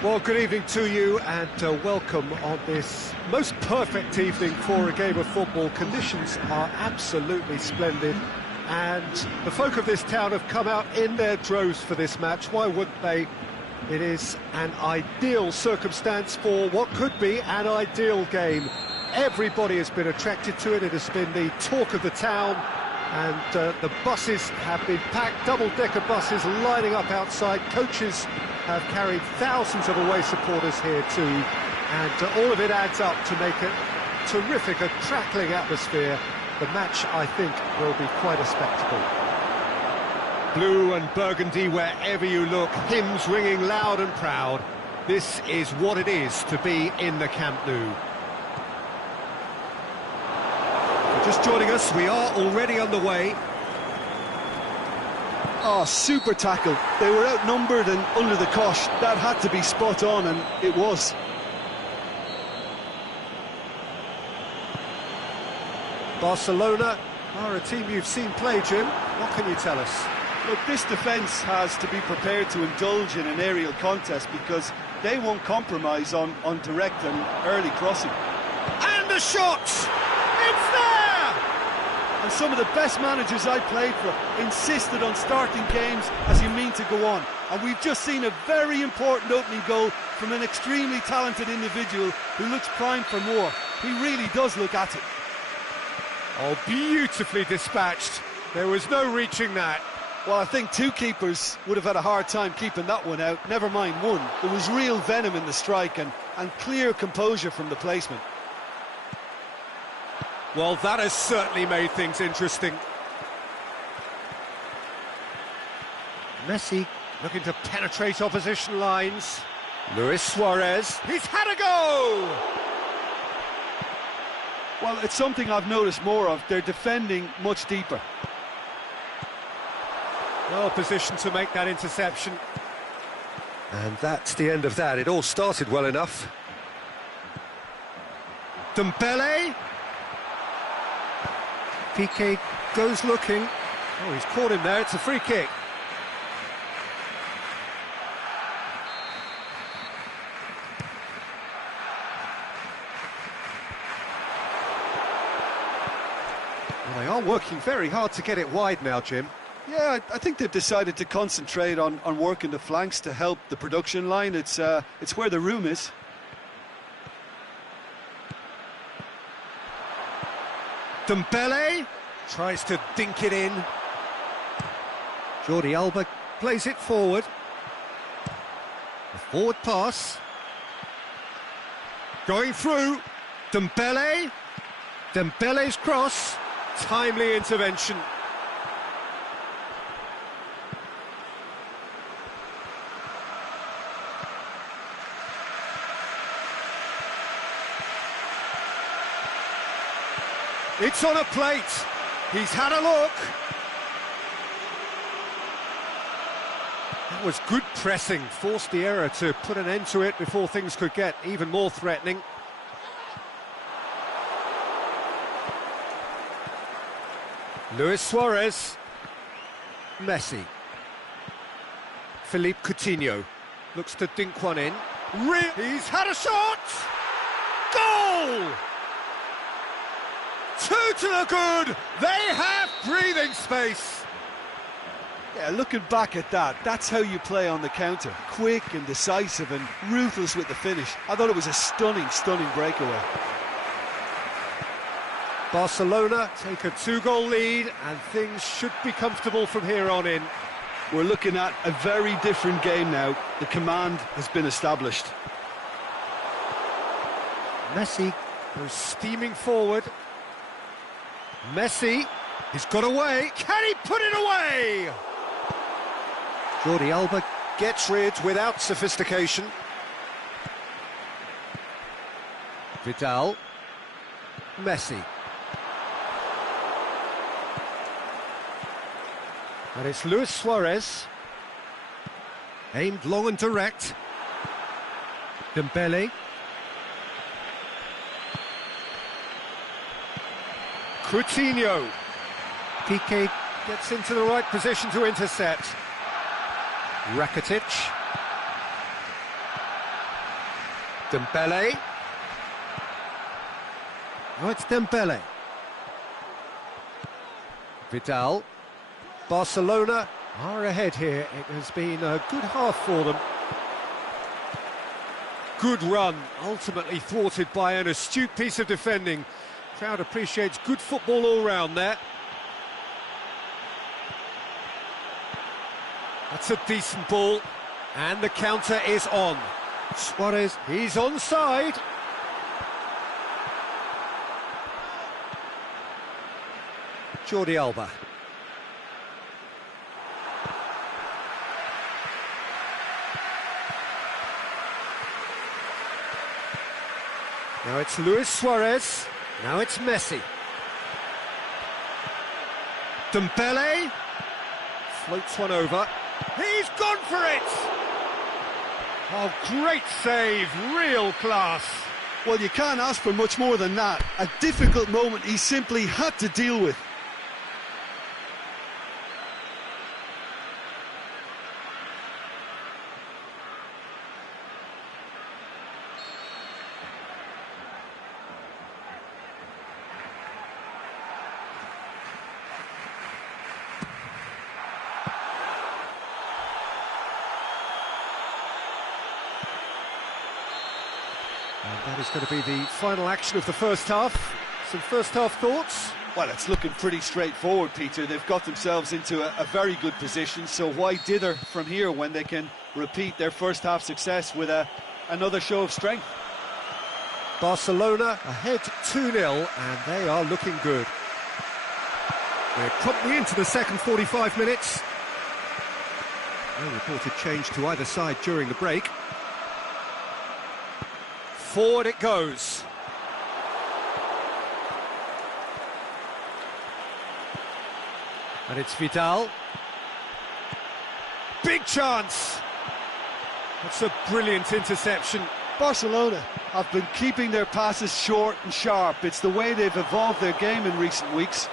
Well, good evening to you and welcome on this most perfect evening for a game of football. Conditions are absolutely splendid and the folk of this town have come out in their droves for this match. Why wouldn't they? It is an ideal circumstance for what could be an ideal game. Everybody has been attracted to it. It has been the talk of the town, and the buses have been packed, double-decker buses lining up outside. Coaches have carried thousands of away supporters here too, and all of it adds up to make it terrific, a crackling atmosphere. The match, I think, will be quite a spectacle. Blue and burgundy wherever you look, hymns ringing loud and proud. This is what it is to be in the Camp Nou. Just joining us, we are already underway. Oh, super tackle. They were outnumbered and under the cosh. That had to be spot on, and it was. Barcelona are a team you've seen play, Jim. What can you tell us? Look, this defence has to be prepared to indulge in an aerial contest because they won't compromise on direct and early crossing. And the shot! It's there! And some of the best managers I played for insisted on starting games as you mean to go on. And we've just seen a very important opening goal from an extremely talented individual who looks primed for more. He really does look at it. Oh, beautifully dispatched. There was no reaching that. Well, I think two keepers would have had a hard time keeping that one out, never mind one. There was real venom in the strike and clear composure from the placement. Well, that has certainly made things interesting. Messi looking to penetrate opposition lines. Luis Suarez, he's had a go! Well, it's something I've noticed more of. They're defending much deeper. Well positioned to make that interception. And that's the end of that. It all started well enough. Dembele. Piqué goes looking. Oh, he's caught him there. It's a free kick. Well, they are working very hard to get it wide now, Jim. Yeah, I think they've decided to concentrate on working the flanks to help the production line. It's where the room is. Dembele tries to dink it in. Jordi Alba plays it forward. A forward pass. Going through. Dembele. Dembele's cross. Timely intervention. It's on a plate. He's had a look. That was good pressing. Forced the error to put an end to it before things could get even more threatening. Luis Suarez. Messi. Philippe Coutinho. Looks to dink one in. He's had a shot! Goal! Two to the good. They have breathing space. Yeah, looking back at that, that's how you play on the counter. Quick and decisive and ruthless with the finish. I thought it was a stunning, stunning breakaway. Barcelona take a 2-goal lead and things should be comfortable from here on in. We're looking at a very different game now. The command has been established. Messi goes steaming forward. Messi, he's got away. Can he put it away? Jordi Alba gets rid without sophistication. Vidal. Messi. And it's Luis Suarez. Aimed long and direct. Dembele. Coutinho. Piqué gets into the right position to intercept. Rakitic. Dembele. Oh, it's Dembele. Vidal. Barcelona are ahead here. It has been a good half for them. Good run, ultimately thwarted by an astute piece of defending. Crowd appreciates good football all round there. That's a decent ball, and the counter is on. Suarez, he's onside. Jordi Alba. Now it's Luis Suarez. Now it's Messi. Dembele floats one over. He's gone for it! Oh, great save, real class. Well, you can't ask for much more than that. A difficult moment he simply had to deal with. And that is going to be the final action of the first half. Some first half thoughts? Well, it's looking pretty straightforward, Peter. They've got themselves into a very good position, so why dither from here when they can repeat their first half success with another show of strength? Barcelona ahead 2-0, and they are looking good. We're promptly into the second 45 minutes. No reported change to either side during the break. Forward it goes. And it's Vidal. Big chance! That's a brilliant interception. Barcelona have been keeping their passes short and sharp. It's the way they've evolved their game in recent weeks.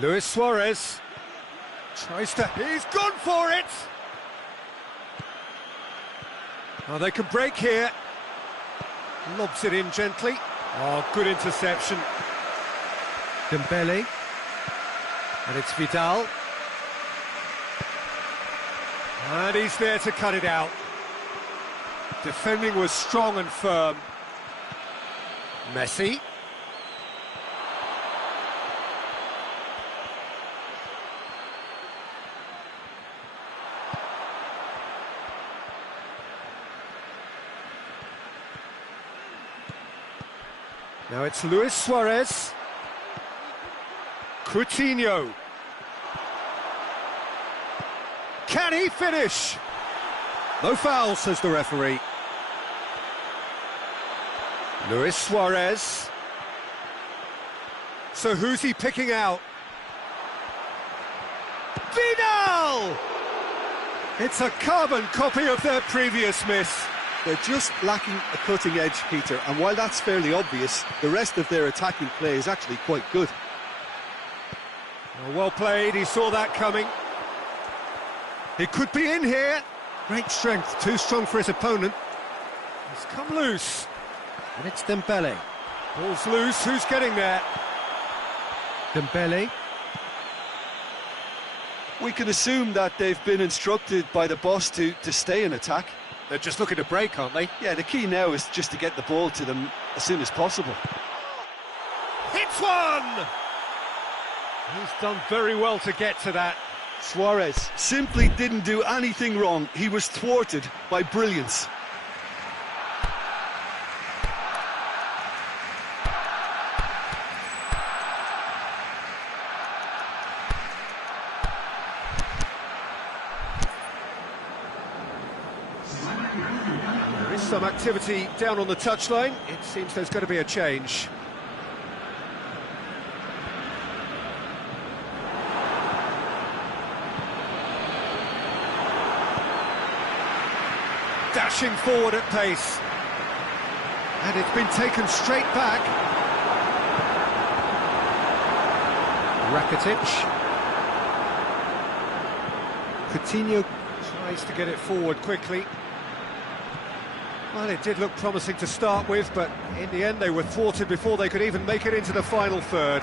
Luis Suarez tries to... He's gone for it! Oh, they can break here. Lobs it in gently. Oh, good interception. Dembele. And it's Vidal. And he's there to cut it out. Defending was strong and firm. Messi. Now it's Luis Suarez. Coutinho. Can he finish? No foul, says the referee. Luis Suarez. So who's he picking out? Vidal! It's a carbon copy of their previous miss. They're just lacking a cutting edge, Peter, and while that's fairly obvious, the rest of their attacking play is actually quite good. Well played, he saw that coming. He could be in here. Great strength, too strong for his opponent. He's come loose. And it's Dembele. Ball's loose, who's getting there? Dembele. We can assume that they've been instructed by the boss to stay in attack. They're just looking to break, aren't they? Yeah, the key now is just to get the ball to them as soon as possible. Hits one! He's done very well to get to that. Suarez simply didn't do anything wrong. He was thwarted by brilliance. There is some activity down on the touchline. It seems there's going to be a change. Dashing forward at pace. And it's been taken straight back. Rakitic. Coutinho tries to get it forward quickly. Well, it did look promising to start with, but in the end they were thwarted before they could even make it into the final third.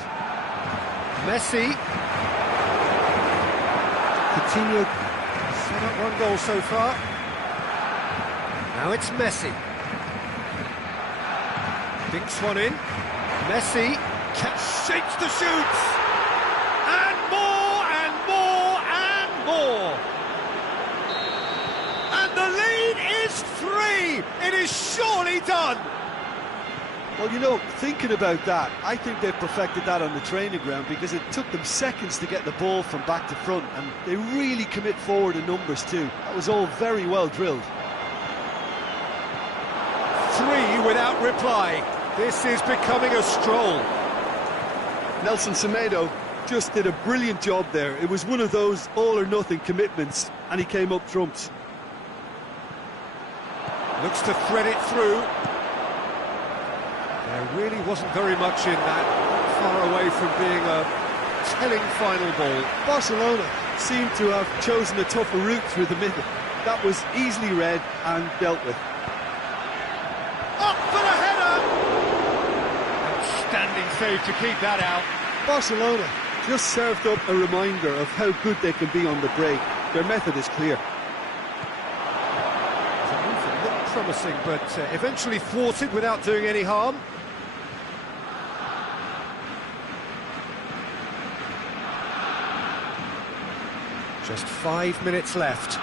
Messi. Coutinho set up one goal so far. Now it's Messi. Dinks one in. Messi shapes the shoots. And more and more and more. And the lead is 3. It is surely done. Well, you know, thinking about that, I think they've perfected that on the training ground, because it took them seconds to get the ball from back to front, and they really commit forward in numbers too. That was all very well drilled. 3 without reply. This is becoming a stroll. Nelson Semedo just did a brilliant job there. It was one of those all-or-nothing commitments, and he came up trumps. Looks to thread it through. There really wasn't very much in that, far away from being a telling final ball. Barcelona seemed to have chosen a tougher route through the middle. That was easily read and dealt with. Up for the header! Outstanding save to keep that out. Barcelona just served up a reminder of how good they can be on the break. Their method is clear. The move looked promising, but eventually thwarted without doing any harm. Just 5 minutes left.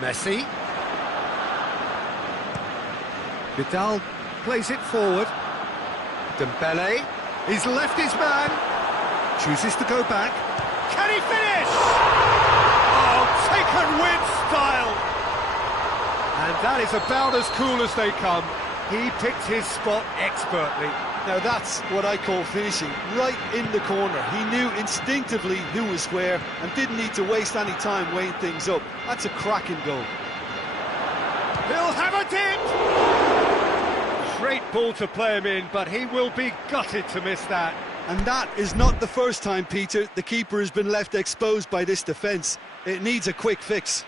Messi. Vidal plays it forward. Dembele. He's left his man. Chooses to go back. Can he finish? Oh, taken with style. And that is about as cool as they come. He picked his spot expertly. Now that's what I call finishing, right in the corner. He knew instinctively who was where and didn't need to waste any time weighing things up. That's a cracking goal. He'll have a dip! Great ball to play him in, but he will be gutted to miss that. And that is not the first time, Peter, the keeper has been left exposed by this defence. It needs a quick fix.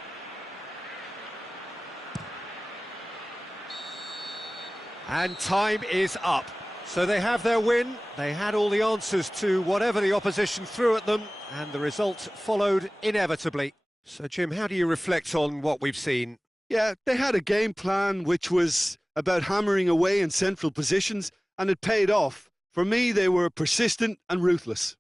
And time is up. So they have their win, they had all the answers to whatever the opposition threw at them, and the result followed inevitably. So Jim, how do you reflect on what we've seen? Yeah, they had a game plan which was about hammering away in central positions, and it paid off. For me, they were persistent and ruthless.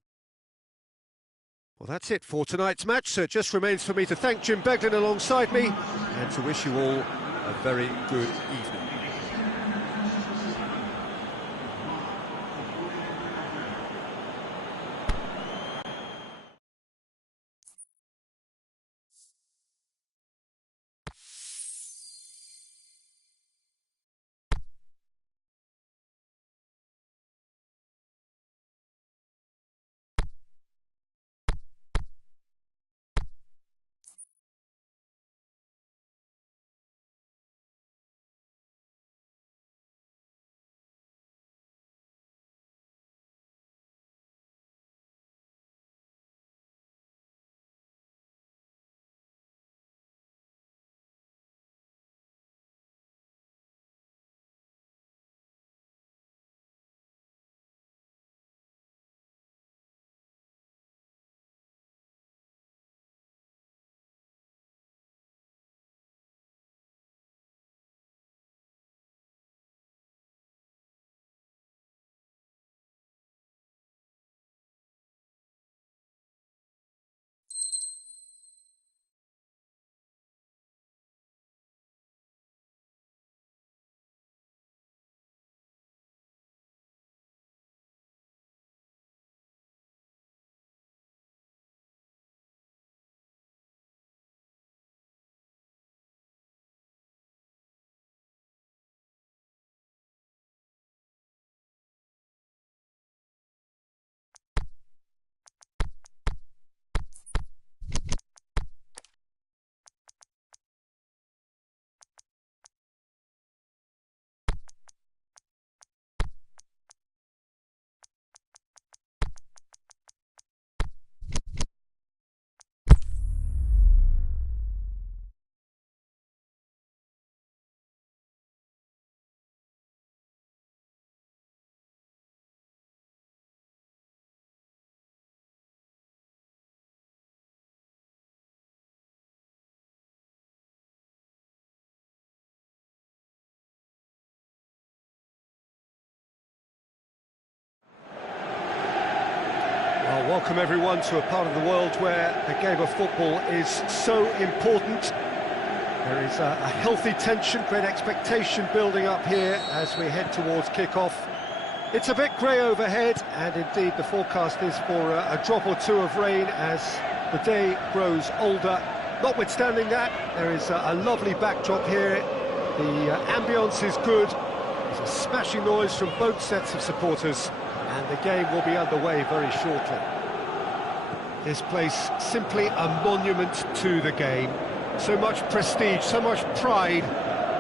Well, that's it for tonight's match, so it just remains for me to thank Jim Beglin alongside me, and to wish you all a very good evening. Welcome everyone to a part of the world where the game of football is so important. There is a healthy tension, great expectation building up here as we head towards kick-off. It's a bit grey overhead, and indeed the forecast is for a drop or two of rain as the day grows older. Notwithstanding that, there is a lovely backdrop here. The ambience is good. There's a smashing noise from both sets of supporters, and the game will be underway very shortly. This place simply a monument to the game. So much prestige, so much pride,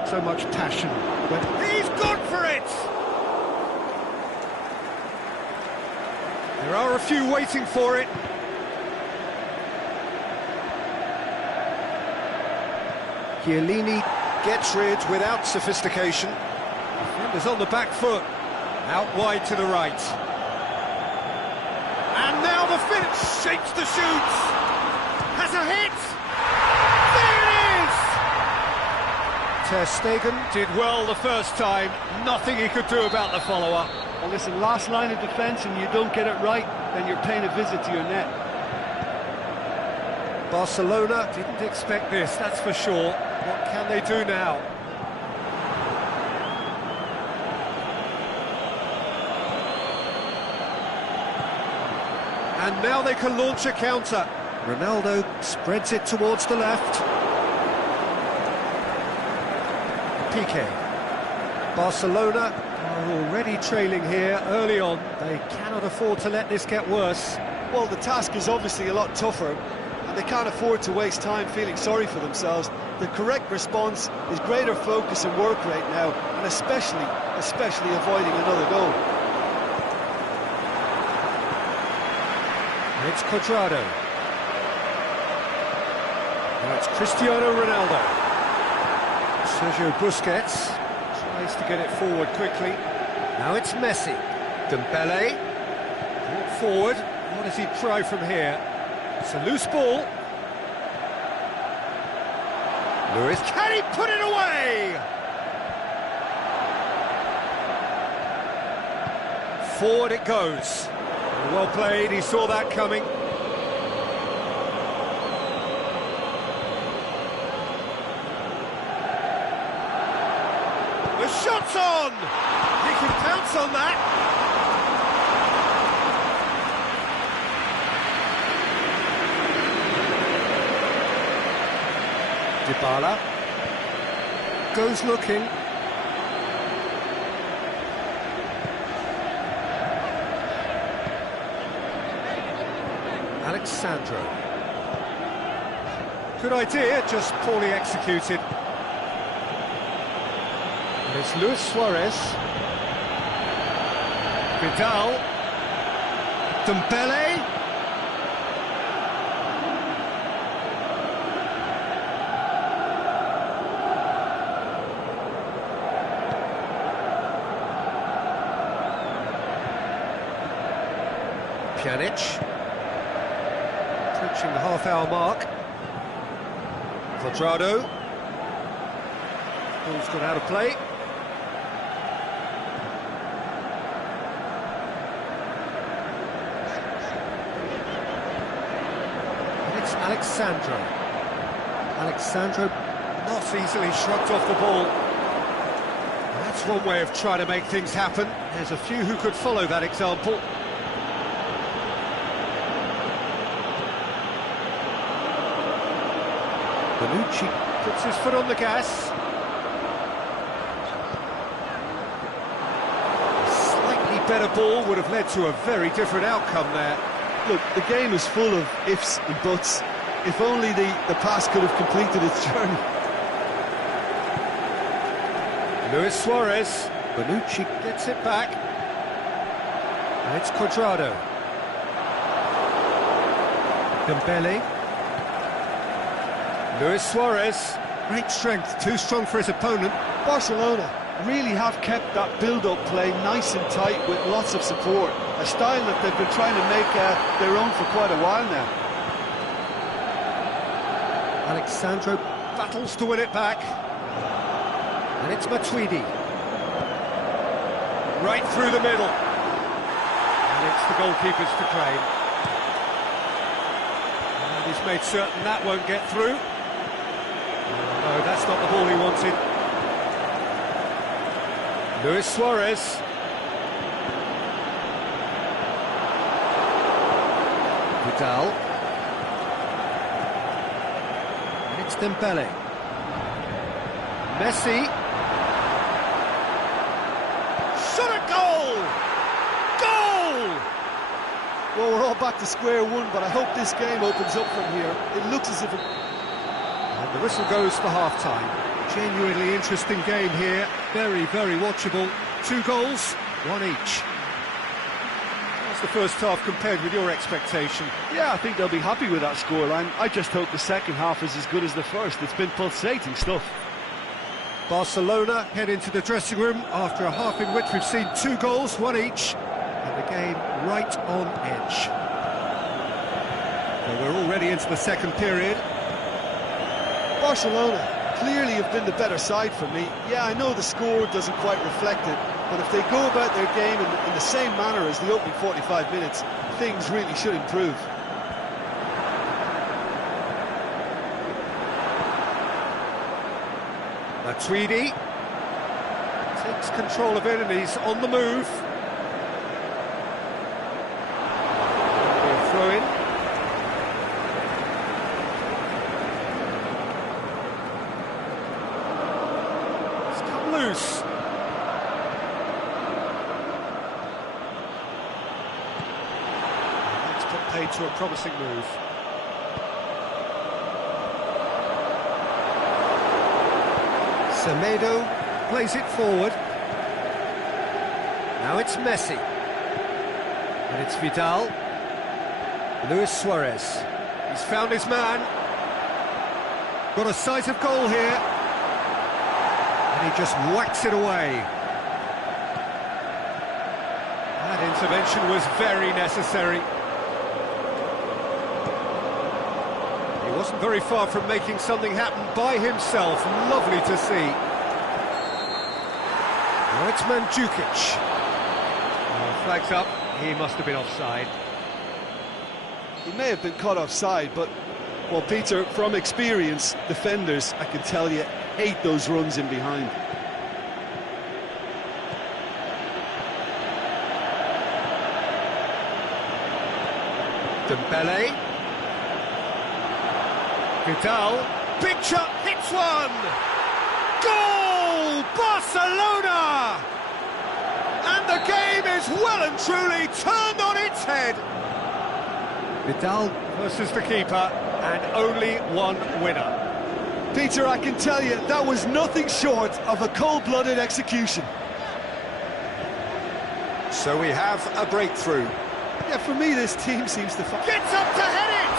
so much passion. But he's gone for it! There are a few waiting for it. Chiellini gets rid without sophistication. Defenders on the back foot. Out wide to the right. And now the finish shapes the shoots. Has a hit. There it is! Ter Stegen did well the first time. Nothing he could do about the follow-up. Well, listen, last line of defence and you don't get it right, then you're paying a visit to your net. Barcelona didn't expect this, that's for sure. What can they do now? And now they can launch a counter. Ronaldo spreads it towards the left. Piqué. Barcelona are already trailing here early on. They cannot afford to let this get worse. Well, the task is obviously a lot tougher, and they can't afford to waste time feeling sorry for themselves. The correct response is greater focus and work rate now, and especially avoiding another goal. And it's Cuadrado. Now it's Cristiano Ronaldo. Sergio Busquets tries to get it forward quickly. Now it's Messi. Dembele. Brought forward. What does he try from here? It's a loose ball. Lewis, can he put it away? Forward it goes. Well played, he saw that coming. The shot's on! He can pounce on that. Dybala goes looking. Alexandro. Good idea, just poorly executed. And it's Luis Suarez. Vidal. Dembele. Pjanic. Approaching the half-hour mark. Cuadrado. Ball's gone out of play. And it's Alexandro. Alexandro not easily shrugged off the ball. That's one way of trying to make things happen. There's a few who could follow that example. Bonucci puts his foot on the gas. A slightly better ball would have led to a very different outcome there. Look, the game is full of ifs and buts. If only the pass could have completed its journey. Luis Suarez. Bonucci gets it back. And it's Cuadrado. Dembele. Luis Suarez, great strength, too strong for his opponent. Barcelona really have kept that build-up play nice and tight with lots of support, a style that they've been trying to make their own for quite a while now. Alexandro battles to win it back. And it's Matuidi. Right through the middle. And it's the goalkeepers to claim. He's made certain that won't get through. No, that's not the ball he wanted. Luis Suarez. Vidal. And it's Dembele. Messi. Shot a goal! Goal! Well, we're all back to square one, but I hope this game opens up from here. It looks as if it... And the whistle goes for half-time. Genuinely interesting game here. Very, very watchable. 2 goals, 1 each. How's the first half compared with your expectation? Yeah, I think they'll be happy with that scoreline. I just hope the second half is as good as the first. It's been pulsating stuff. Barcelona head into the dressing room after a half in which we've seen 2 goals, 1 each, and the game right on edge. So we're already into the second period. Barcelona clearly have been the better side for me. Yeah, I know the score doesn't quite reflect it, but if they go about their game in the same manner as the opening 45 minutes, things really should improve. Matuidi takes control of it and he's on the move. Throw in. It's come loose. That's put paid to a promising move. Semedo plays it forward. Now it's Messi. And it's Vidal. Luis Suarez. He's found his man. Got a sight of goal here. And he just whacks it away. That intervention was very necessary. He wasn't very far from making something happen by himself. Lovely to see. Now it's Mandzukic. Flags up. He must have been offside. He may have been caught offside, but, well, Peter, from experience, defenders, I can tell you, hate those runs in behind. Dembele. Vidal. Big shot, hits one! Goal! Barcelona! And the game is well and truly turned on its head. Vidal versus the keeper, and only one winner. Peter, I can tell you, that was nothing short of a cold-blooded execution. So we have a breakthrough. Yeah, for me, this team seems to... Gets up to head it!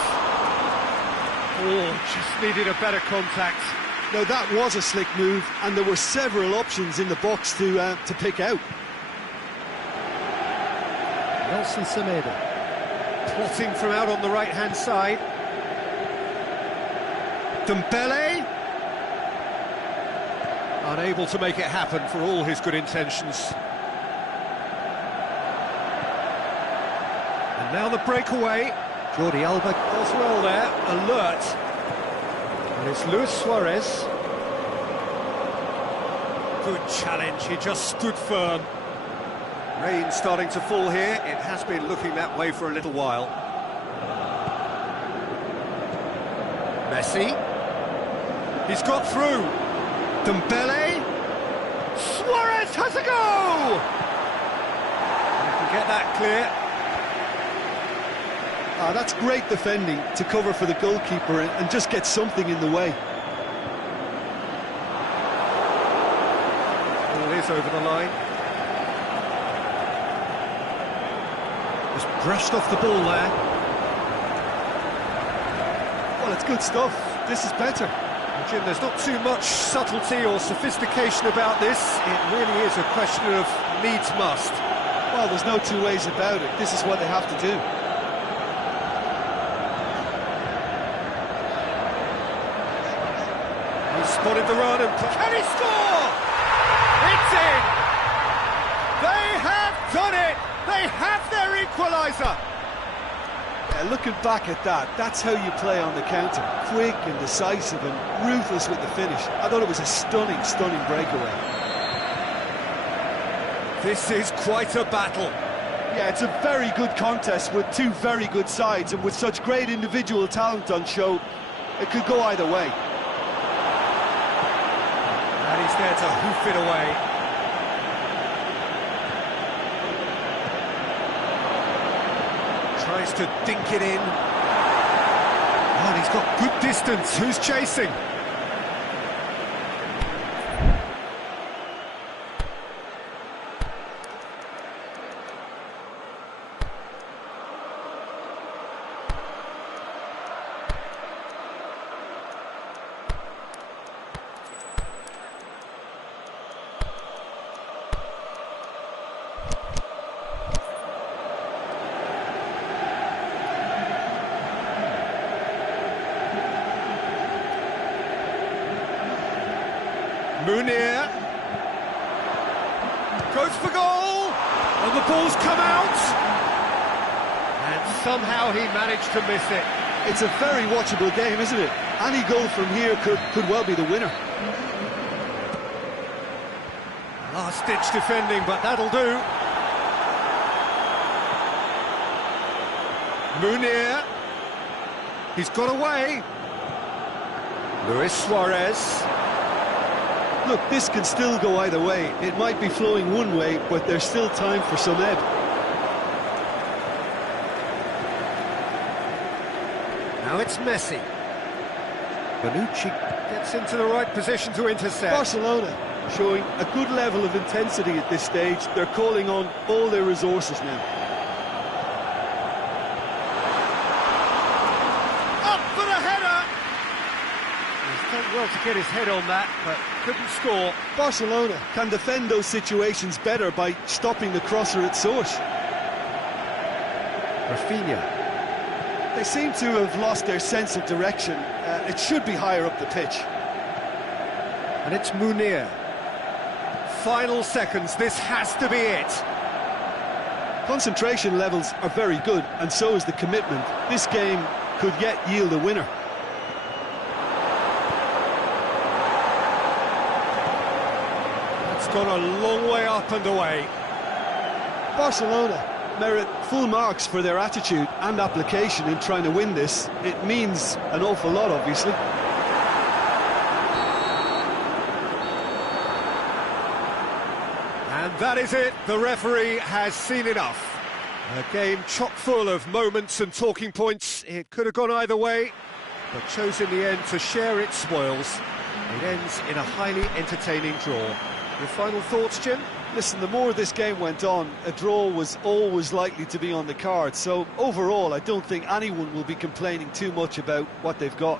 Oh, just needed a better contact. No, that was a slick move, and there were several options in the box to pick out. Nelson Semedo. Plotting from out on the right-hand side. Dembele. Unable to make it happen for all his good intentions. And now the breakaway. Jordi Alba does well there, alert. And it's Luis Suarez. Good challenge, he just stood firm. Rain starting to fall here. It has been looking that way for a little while. Messi. He's got through. Dembele. Suarez has a go! You can get that clear. That's great defending to cover for the goalkeeper and just get something in the way. Ball is over the line. Just brushed off the ball there. Well, it's good stuff. This is better. Well, Jim, there's not too much subtlety or sophistication about this. It really is a question of needs must. Well, there's no two ways about it. This is what they have to do. He's spotted the run and... Can he score? It's in! They have done it! They have their equaliser! Looking back at that, that's how you play on the counter. Quick and decisive and ruthless with the finish. I thought it was a stunning, stunning breakaway. This is quite a battle. Yeah, it's a very good contest with two very good sides, and with such great individual talent on show, it could go either way. And he's there to hoof it away. Tries to dink it in. Oh, and he's got good distance. Who's chasing? Munir goes for goal, and the ball's come out, and somehow he managed to miss it. It's a very watchable game, isn't it? Any goal from here could well be the winner. Last-ditch defending, but that'll do. Munir, he's got away. Luis Suarez. Look, this can still go either way. It might be flowing one way, but there's still time for some ebb. Now it's Messi. Bonucci gets into the right position to intercept. Barcelona showing a good level of intensity at this stage. They're calling on all their resources now. Up for the header! He's done well to get his head on that, but couldn't score. Barcelona can defend those situations better by stopping the crosser at source. Rafinha. They seem to have lost their sense of direction. It should be higher up the pitch. And it's Munir. Final seconds, this has to be it. Concentration levels are very good, and so is the commitment. This game could yet yield a winner. It's gone a long way up and away. Barcelona merit full marks for their attitude and application in trying to win this. It means an awful lot, obviously. And that is it. The referee has seen enough. A game chock full of moments and talking points. It could have gone either way, but chose in the end to share its spoils. It ends in a highly entertaining draw. Your final thoughts, Jim? Listen, the more this game went on, a draw was always likely to be on the card. So overall, I don't think anyone will be complaining too much about what they've got.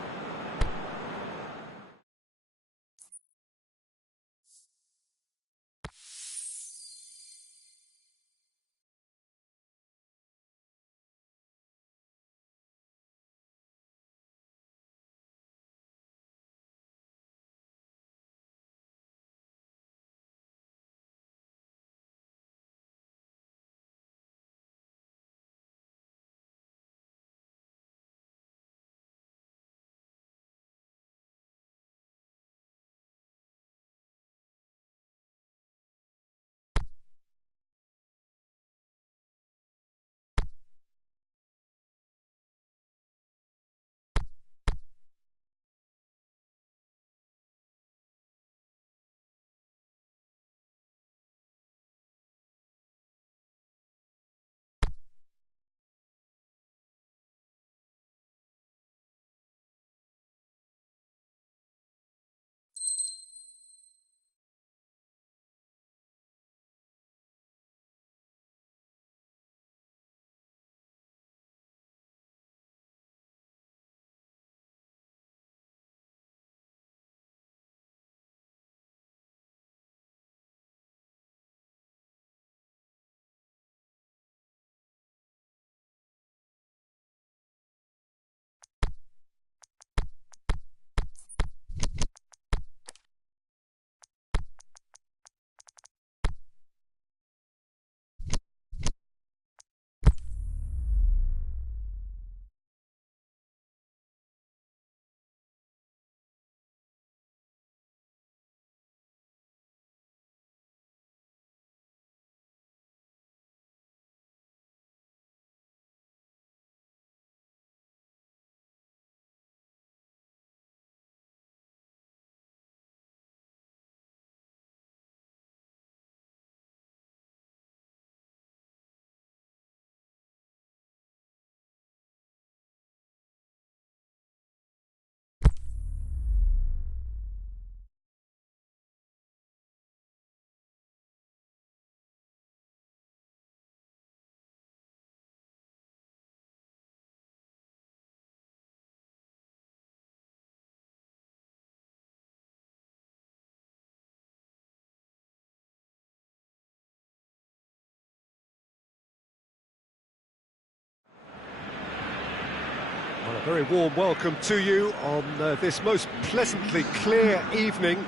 Very warm welcome to you on this most pleasantly clear evening.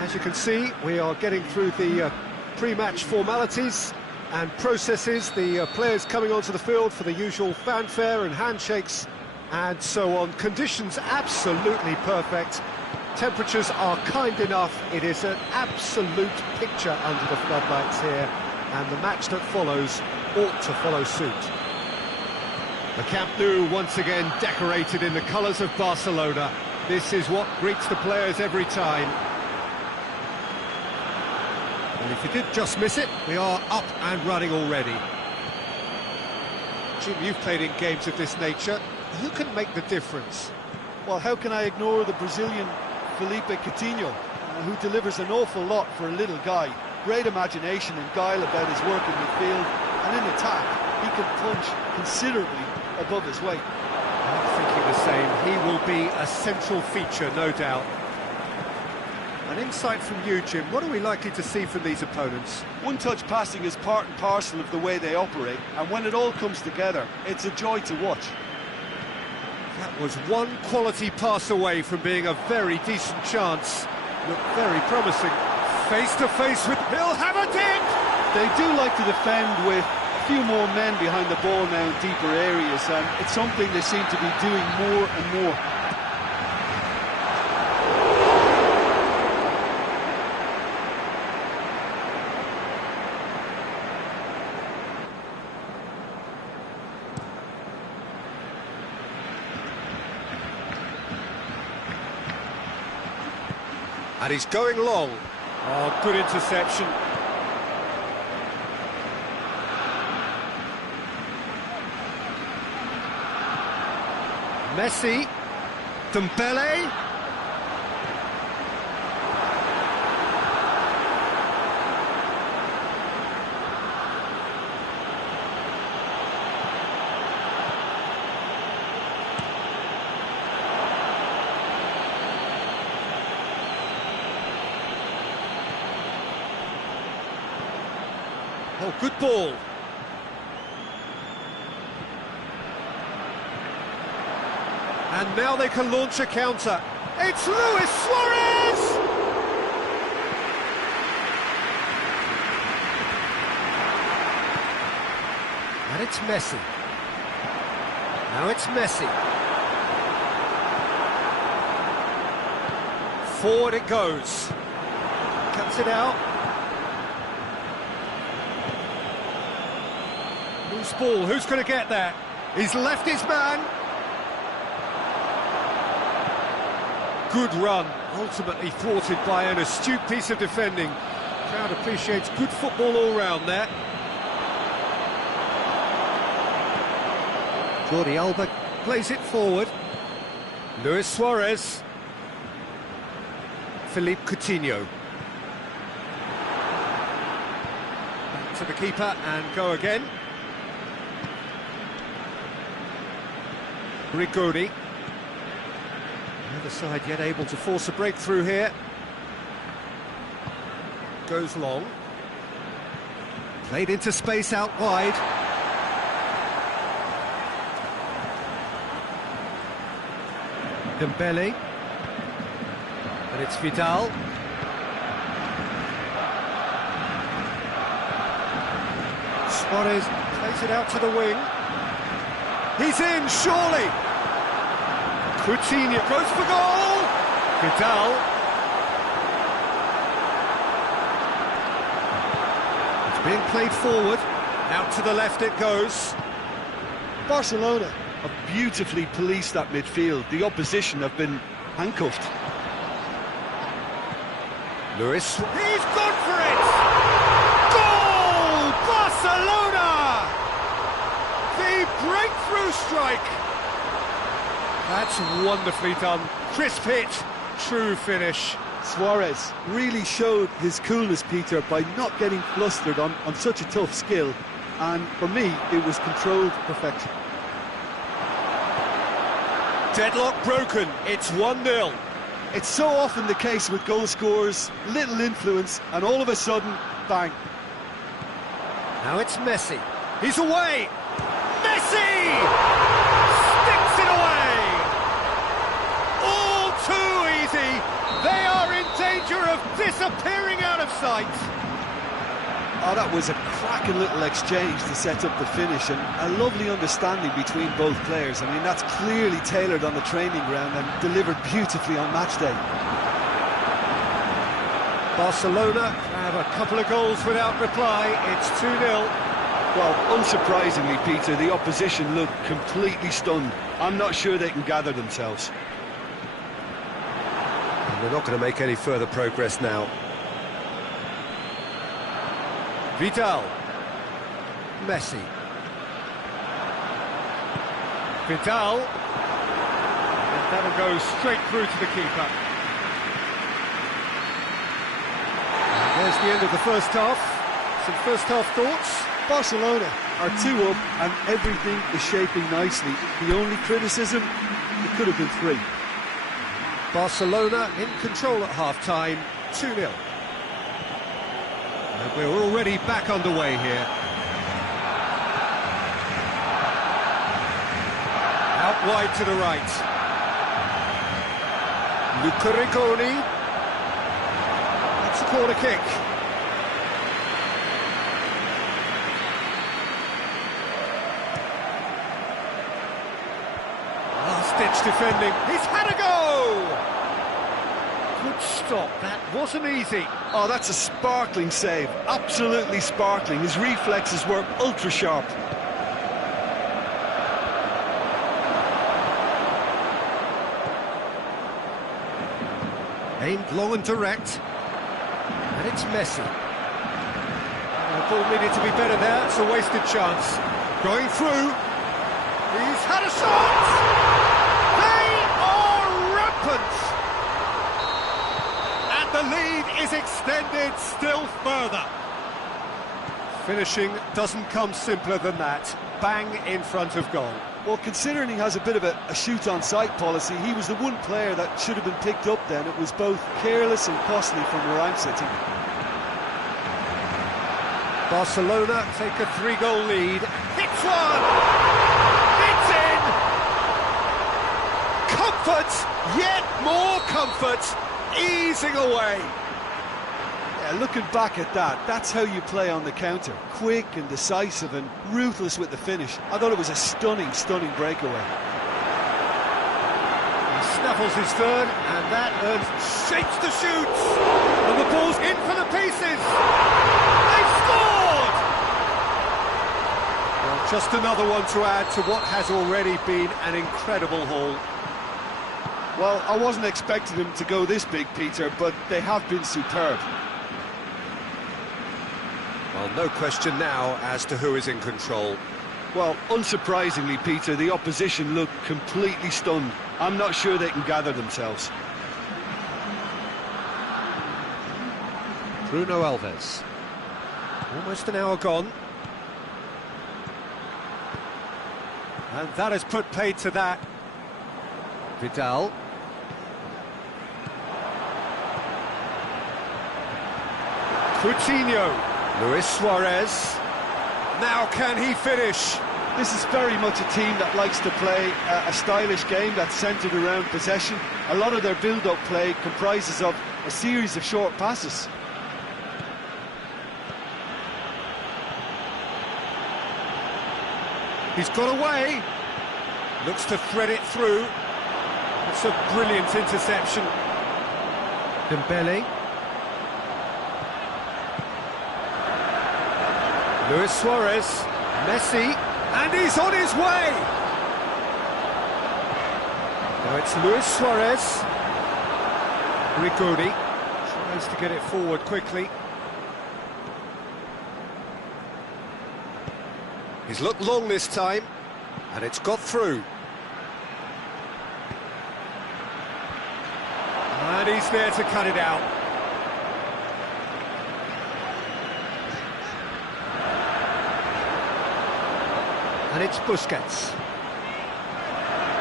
As you can see, we are getting through the pre-match formalities and processes, the players coming onto the field for the usual fanfare and handshakes and so on. Conditions absolutely perfect. Temperatures are kind enough. It is an absolute picture under the floodlights here, and the match that follows ought to follow suit. The Camp Nou once again decorated in the colours of Barcelona. This is what greets the players every time. And if you did just miss it, we are up and running already. Jim, you've played in games of this nature. Who can make the difference? Well, how can I ignore the Brazilian Felipe Coutinho, who delivers an awful lot for a little guy. Great imagination and guile about his work in midfield, and in attack, he can punch considerably above his weight. I'm thinking the same. He will be a central feature, no doubt. An insight from you, Jim. What are we likely to see from these opponents? One-touch passing is part and parcel of the way they operate, and when it all comes together, it's a joy to watch. That was one quality pass away from being a very decent chance. Looked very promising. Face to face with... He'll have it in! They do like to defend with a few more men behind the ball now in deeper areas, and it's something they seem to be doing more and more. And he's going long. Oh, good interception. Messi. Dembele. Oh, good ball. And now they can launch a counter. It's Luis Suarez! And it's Messi. Now it's Messi. Forward it goes. Cuts it out. Loose ball, who's going to get that? He's left his man. Good run, ultimately thwarted by an astute piece of defending. Crowd appreciates good football all round there. Jordi Alba plays it forward. Luis Suarez. Philippe Coutinho. Back to the keeper and go again. Rigoni. The other side yet able to force a breakthrough here. Goes long. Played into space out wide. Dembele. And it's Vidal. Suarez plays it out to the wing. He's in, surely! Coutinho goes for goal! Vidal. It's being played forward. Out to the left it goes. Barcelona have beautifully policed that midfield. The opposition have been handcuffed. Luis. He's gone for it! Goal! Barcelona! The breakthrough strike! That's wonderfully done. Crisp hit, true finish. Suarez really showed his coolness, Peter, by not getting flustered on such a tough skill. And for me, it was controlled perfection. Deadlock broken, it's 1-0. It's so often the case with goal scorers, little influence, and all of a sudden, bang. Now it's Messi. He's away! Messi! Sticks it away! easy. They are in danger of disappearing out of sight. Oh, that was a cracking little exchange to set up the finish, and a lovely understanding between both players. I mean, that's clearly tailored on the training ground and delivered beautifully on match day. Barcelona have a couple of goals without reply. It's 2-0. Well, unsurprisingly, Peter, the opposition look completely stunned. I'm not sure they can gather themselves. And they're not going to make any further progress now. Vidal. Messi. Vidal. And that'll go straight through to the keeper. And there's the end of the first half. Some first half thoughts? Barcelona are 2 up and everything is shaping nicely. The only criticism, it could have been 3. Barcelona in control at half-time, 2-0. And we're already back underway here. Out wide to the right. Luca Rigoni. That's a corner kick. Last-ditch defending. He's had a go! Good stop. That wasn't easy. Oh, that's a sparkling save. Absolutely sparkling. His reflexes were ultra sharp. Aimed long and direct. And it's Messi. The ball needed to be better there. It's a wasted chance. Going through. He's had a shot! They are rampant! And the lead is extended still further. Finishing doesn't come simpler than that. Bang in front of goal. Well, considering he has a bit of a shoot-on-sight policy, he was the one player that should have been picked up then. It was both careless and costly from where I'm sitting. Barcelona take a 3-goal lead. Hits one! It's in! Comfort! Yet more comfort! Easing away! Yeah, looking back at that, that's how you play on the counter. Quick and decisive and ruthless with the finish. I thought it was a stunning, stunning breakaway. He snaffles his third, and that earns shapes to shoot! And the ball's in for the pieces! They've scored! Well, just another one to add to what has already been an incredible haul. Well, I wasn't expecting them to go this big, Peter, but they have been superb. Well, no question now as to who is in control. Well, unsurprisingly, Peter, the opposition look completely stunned. I'm not sure they can gather themselves. Bruno Alves. Almost an hour gone. And that has put paid to that. Vidal. Coutinho. Luis Suarez. Now can he finish? This is very much a team that likes to play a stylish game that's centred around possession. A lot of their build-up play comprises of a series of short passes. He's got away. Looks to thread it through. It's a brilliant interception. Dembele. Luis Suarez, Messi, and he's on his way! Now it's Luis Suarez. Rigoni tries to get it forward quickly. He's looked long this time, and it's got through. And he's there to cut it out. And it's Busquets.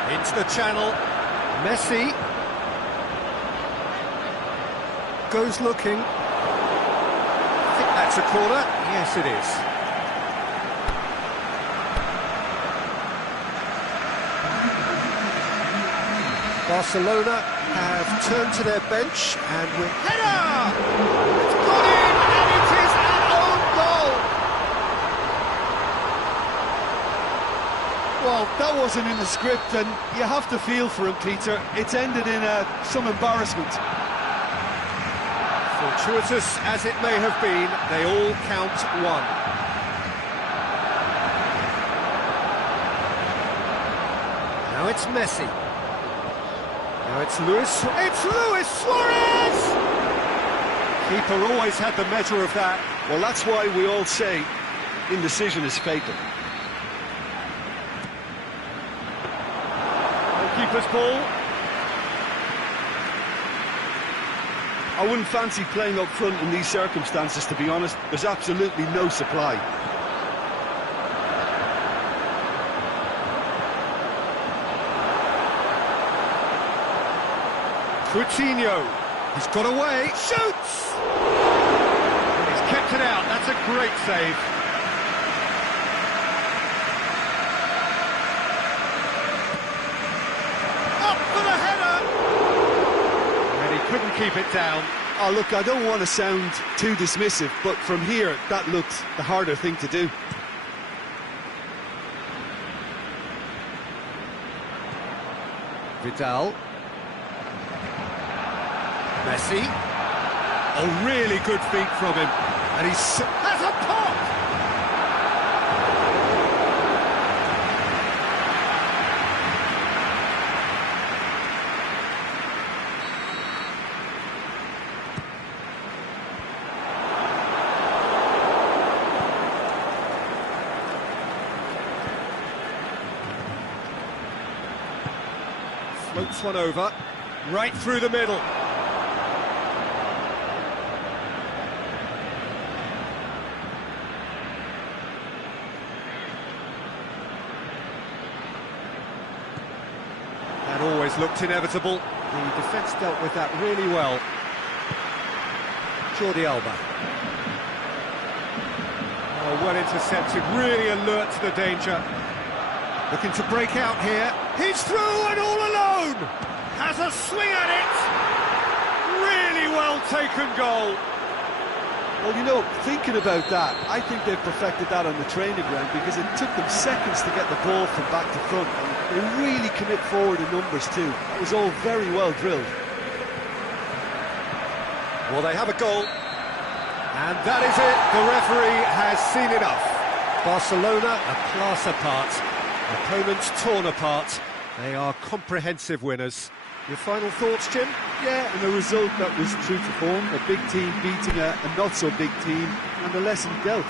Into the channel. Messi. Goes looking. I think that's a corner. Yes, it is. Barcelona have turned to their bench and with header! It's gone in and it is an own goal! Well, that wasn't in the script, and you have to feel for him, Peter. It's ended in some embarrassment. Fortuitous as it may have been, they all count one. Now it's Messi. Now it's Luis. It's Luis Suarez! Keeper always had the measure of that. Well, that's why we all say indecision is fatal. Keeper's ball. I wouldn't fancy playing up front in these circumstances, to be honest. There's absolutely no supply. Coutinho, he's got away, shoots! And he's kept it out, that's a great save. Up for the header! And he couldn't keep it down. Oh, look, I don't want to sound too dismissive, but from here, that looked the harder thing to do. Vidal. Messi. A really good feat from him. And he's has a pop! Floats one over, right through the middle. That always looked inevitable. The defence dealt with that really well. Jordi Alba. Oh, well intercepted, really alert to the danger. Looking to break out here. He's through and all alone! Has a swing at it! Really well taken goal. Well, you know, thinking about that, I think they've perfected that on the training ground because it took them seconds to get the ball from back to front. And they really commit forward in numbers too. That was all very well drilled. Well, they have a goal. And that is it. The referee has seen enough. Barcelona a class apart. Opponents torn apart. They are comprehensive winners. Your final thoughts, Jim? Yeah, and a result that was true to form. A big team beating a not-so-big team, and a lesson dealt.